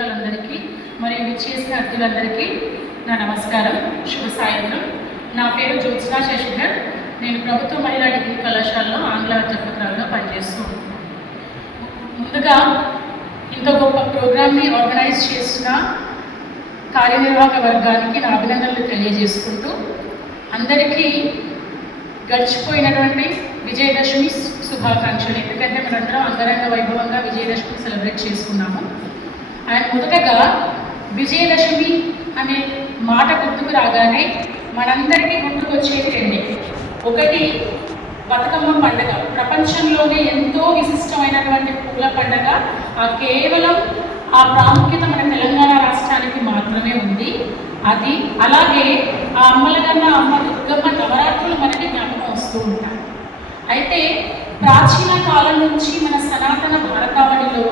వేదికలందరికీ మరియు విచ్చేసిన అతిథులందరికీ నా నమస్కారం. శుభ సాయంత్రం. నా పేరు జ్యోత్స్నా శశిధర్ నేను ప్రభుత్వ మహిళా డిగ్రీ కళాశాలలో ఆంగ్ల అధ్యాపకురాలుగా పనిచేస్తూ ముందుగా ఇంత గొప్ప ప్రోగ్రామ్ని ఆర్గనైజ్ చేసిన కార్యనిర్వాహక వర్గానికి నా అభినందనలు తెలియజేసుకుంటూ అందరికీ గడిచిపోయినటువంటి విజయదశమి శుభాకాంక్షలు. ఎందుకంటే మనందరం అంగరంగ వైభవంగా విజయదశమి సెలబ్రేట్ చేసుకున్నాము. అండ్ మొదటగా విజయదశమి అనే మాట గుర్తుకు రాగానే మనందరికీ గుర్తుకొచ్చేది రెండే. ఒకటి బతుకమ్మ పండుగ. ప్రపంచంలోనే ఎంతో విశిష్టమైనటువంటి పూల పండుగ. ఆ కేవలం ఆ ప్రాముఖ్యత మన తెలంగాణ రాష్ట్రానికి మాత్రమే ఉంది. అది అలాగే ఆ అమ్మలగన్న అమ్మ దుర్గమ్మ నవరాత్రులు మనకి జ్ఞాపకం వస్తూ ఉంటాయి. అయితే ప్రాచీన కాలం నుంచి మన సనాతన భారతావళిలో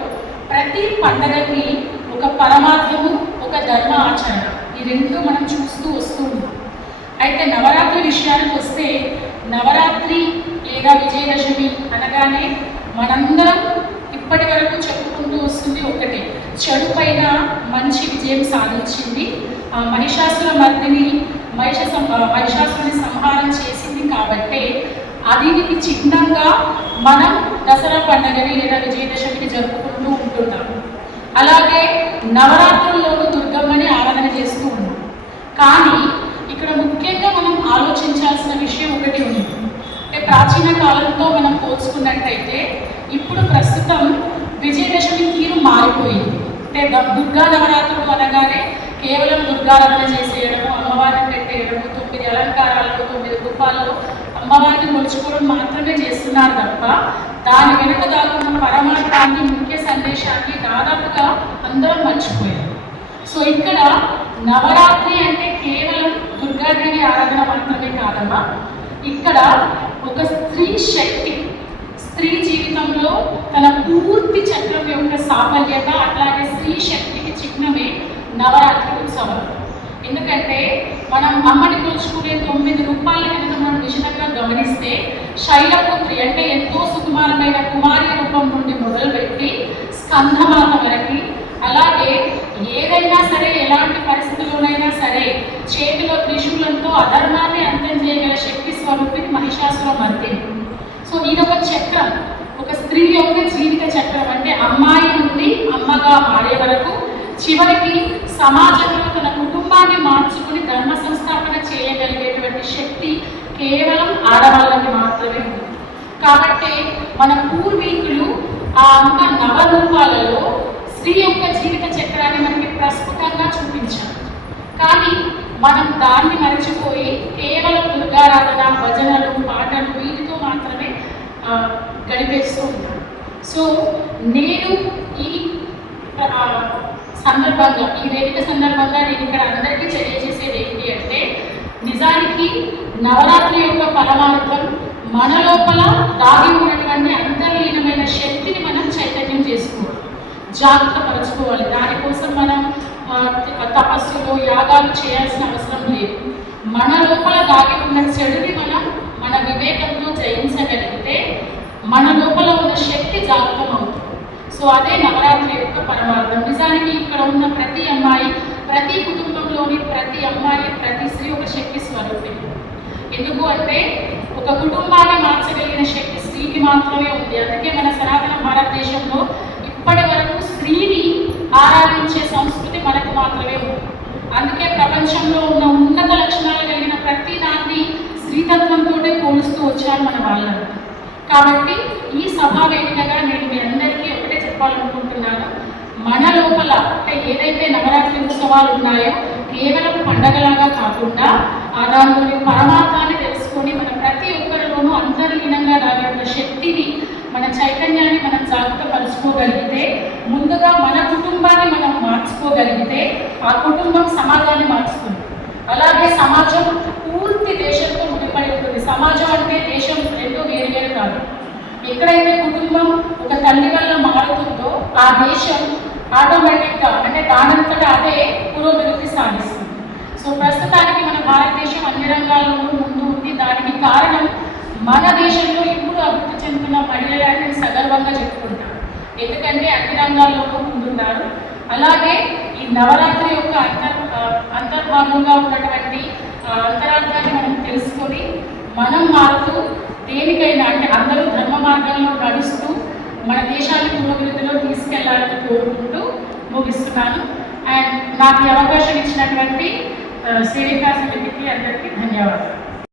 ప్రతి పండగకి ఒక పరమాత్మము ఒక ధర్మ ఆచరణ. ఈ రెండు మనం చూస్తూ వస్తూ ఉన్నాం. అయితే నవరాత్రి విషయానికి వస్తే నవరాత్రి లేదా విజయదశమి అనగానే మనందరం ఇప్పటి వరకు చెప్పుకుంటూ వస్తుంది ఒకటే. చెడు పైన మంచి విజయం సాధించింది. ఆ మహిషాసుల మర్దిని మహిష సం- మహిషాసుని సంహారం చేసింది కాబట్టే అది చిహ్నంగా మనం దసరా పండుగని లేదా విజయదశమిని జరుపుకుంటూ ఉంటున్నాం అలాగే నవరాత్రుల్లోనూ దుర్గమ్మని ఆరాధన చేస్తూ ఉన్నాం. కానీ ఇక్కడ ముఖ్యంగా మనం ఆలోచించాల్సిన విషయం ఒకటి ఉంది. అంటే ప్రాచీన కాలంతో మనం పోల్చుకున్నట్టయితే ఇప్పుడు ప్రస్తుతం విజయదశమి తీరు మారిపోయింది. అంటే దుర్గా నవరాత్రులు అనగానే కేవలం దుర్గారాధన చేసేయడము అమ్మవారిని పెట్టేయడము తొమ్మిది అలంకారాలు తొమ్మిది రూపాల్లో అమ్మవారిని కొలుచుకోవడం మాత్రమే చేస్తున్నారు తప్ప దాని వెనుక దాగున్న పరమార్థాన్ని ముఖ్య సందేశాన్ని దాదాపుగా అందరం మర్చిపోయారు. సో ఇక్కడ నవరాత్రి అంటే కేవలం దుర్గాదేవి ఆరాధన మాత్రమే కాదమ్మా. ఇక్కడ ఒక స్త్రీ శక్తి స్త్రీ జీవితంలో తన పూర్తి చక్రం యొక్క సాఫల్యత అట్లాగే స్త్రీ శక్తికి చిహ్నమే నవరాత్రి ఉత్సవం. ఎందుకంటే మనం అమ్మని కొలుచుకునే తొమ్మిది రూపాయల కనుక మనం నిజంగా గమనిస్తే శైలం అంటే ఎంతో సుకుమారమైన కుమారి రూపం నుండి మొదలుపెట్టి స్కంధమాత వరకు. అలాగే ఏదైనా సరే ఎలాంటి పరిస్థితుల్లోనైనా సరే చేతిలో త్రిశూలంతో అధర్మాన్ని అంతం చేయగల శక్తి స్వరూపిణి మహిషాసుర మర్దిని సో ఇది ఒక చక్రం. ఒక స్త్రీ యొక్క జీవిత చక్రం అంటే అమ్మాయి నుండి అమ్మగా మారే వరకు చివరికి సమాజంలో తన కుటుంబాన్ని మార్చుకుని ధర్మ సంస్థాపన చేయగలిగేటువంటి శక్తి కేవలం ఆడవాళ్ళకి మాత్రమే ఉంది. కాబట్టి మన పూర్వీకులు ఆ అమ్మ నవరూపాలలో స్త్రీ యొక్క జీవిత చక్రాన్ని మనకి ప్రస్ఫుటంగా చూపించారు. కానీ మనం దాన్ని మరచిపోయి కేవలం దుర్గారాధన భజనలు పాటలు వీటితో మాత్రమే గడిపేస్తూ ఉన్నాను సో నేను ఈ సందర్భంగా ఈ వేదిక సందర్భంగా నేను ఇక్కడ అందరికీ తెలియజేసేది ఏంటి అంటే నిజానికి నవరాత్రి యొక్క పరమార్థం మన లోపల దాగి ఉన్నటువంటి అంతర్లీనమైన శక్తిని మనం చైతన్యం చేసుకోవాలి. జాగ్రత్త పరచుకోవాలి. దానికోసం మనం తపస్సులు యాగాలు చేయాల్సిన అవసరం లేదు. మన లోపల దాగి ఉన్న చెడుని మనం మన వివేకంతో జయించగలిగితే మన లోపల ఉన్న శక్తి జాగృతం అవుతుంది. సో అదే నవరాత్రి యొక్క పరమార్థం. నిజానికి ఇక్కడ ఉన్న ప్రతి అమ్మాయి ప్రతి కుటుంబంలోని ప్రతి అమ్మాయి ప్రతి స్త్రీ ఒక శక్తి స్వరూపి ఎందుకు అంటే ఒక కుటుంబాన్ని మార్చగలిగిన శక్తి స్త్రీకి మాత్రమే ఉంది. అందుకే మన సనాతన భారతదేశంలో ఇప్పటి వరకు స్త్రీని ఆరాధించే సంస్కృతి మనకు మాత్రమే ఉంది. అందుకే ప్రపంచంలో ఉన్న ఉన్నత లక్షణాలు కలిగిన ప్రతి దాన్ని స్త్రీతత్వంతోనే పోలుస్తూ వచ్చారు మన వాళ్ళని కాబట్టి ఈ సభా వేదికగా నేను మీ అందరికీ ఒకటే చెప్పాలనుకుంటున్నాను. మన లోపల అంటే ఏదైతే నవరాత్రి ఉత్సవాలు ఉన్నాయో కేవలం పండగలాగా కాకుండా దానిలోని పరమాత్మాన్ని తెలుసుకొని మన ప్రతి ఒక్కరిలోనూ అంతర్లీనంగా దాని యొక్క శక్తిని మన చైతన్యాన్ని మనం జాగ్రత్త పరుచుకోగలిగితే ముందుగా మన కుటుంబాన్ని మనం మార్చుకోగలిగితే ఆ కుటుంబం సమాజాన్ని మార్చుతుంది అలాగే సమాజం పూర్తి దేశంతో ముడిపడి ఉంటుంది. సమాజం అంటే దేశం రెండు వేరు వేరు కాదు. ఎక్కడైతే కుటుంబం ఒక తల్లి వల్ల మారుతుందో ఆ దేశం ఆటోమేటిక్గా అంటే దానంతటా అదే పురోభివృద్ధి సాధిస్తుంది. సో ప్రస్తుతానికి మన భారతదేశం అన్ని రంగాల్లోనూ ముందు ఉంది. దానికి కారణం మన దేశంలో ఇప్పుడు అభివృద్ధి చెందుతున్న మహిళలని నేను సగర్వంగా చెప్పుకుంటాను. ఎందుకంటే అన్ని రంగాల్లోనూ ముందున్నారు. అలాగే నవరాత్రి యొక్క అంతర్ అంతర్భాగంగా ఉన్నటువంటి అంతరార్థాన్ని మనం తెలుసుకొని మనం మారుతూ దేనికైనా అంటే అందరూ ధర్మ మార్గంలో నడుస్తూ మన దేశాన్ని పురోభివృద్ధిలో తీసుకెళ్ళాలని కోరుకుంటూ ముగిస్తున్నాను. అండ్ నాకు ఈ అవకాశం ఇచ్చినటువంటి ఆ, సేవికా సమితికి అందరికీ ధన్యవాదాలు.